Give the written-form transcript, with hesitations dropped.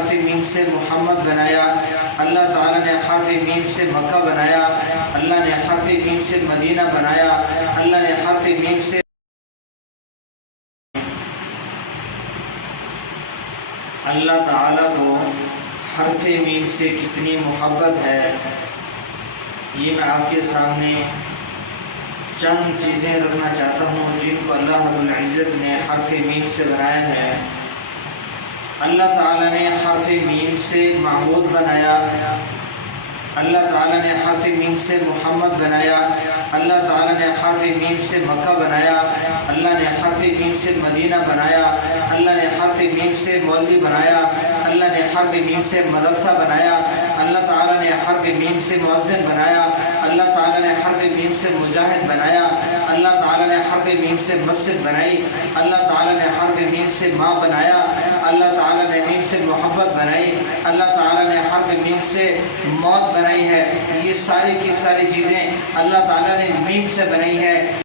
حرف میم سے محمد بنایا، اللہ تعالیٰ نے حرف میم سے مکہ بنایا، اللہ نے حرف میم سے مدینہ بنایا، اللہ نے حرف میم سے اللہ تعالیٰ کو حرف میم سے کتنی محبت ہے، یہ میں آپ کے سامنے چند چیزیں رکھنا چاہتا ہوں جن کو اللہ رب العزت نے حرف میم سے بنایا ہے۔ اللہ تعالیٰ نے حرف میم سے معبود بنایا، اللہ تعالیٰ نے حرف میم سے محمد بنایا، اللہ تعالیٰ نے حرف میم سے مکہ بنایا، اللہ نے حرف میم سے مدینہ بنایا، اللہ نے حرف میم سے مولوی بنایا، اللہ نے حرف میم سے مدرسہ بنایا، اللہ تعالیٰ نے حرف میم سے مؤذن بنایا، اللہ تعالیٰ نے حرف میم سے مجاہد بنایا، اللہ تعالیٰ نے حرف میم سے مسجد بنائی، اللہ تعالیٰ نے حرف میم سے ماں بنایا، اللہ تعالیٰ نے میم سے محبت بنائی، اللہ تعالیٰ نے حرف میم سے موت بنائی ہے۔ یہ ساری کی ساری چیزیں اللہ تعالیٰ نے میم سے بنائی ہے۔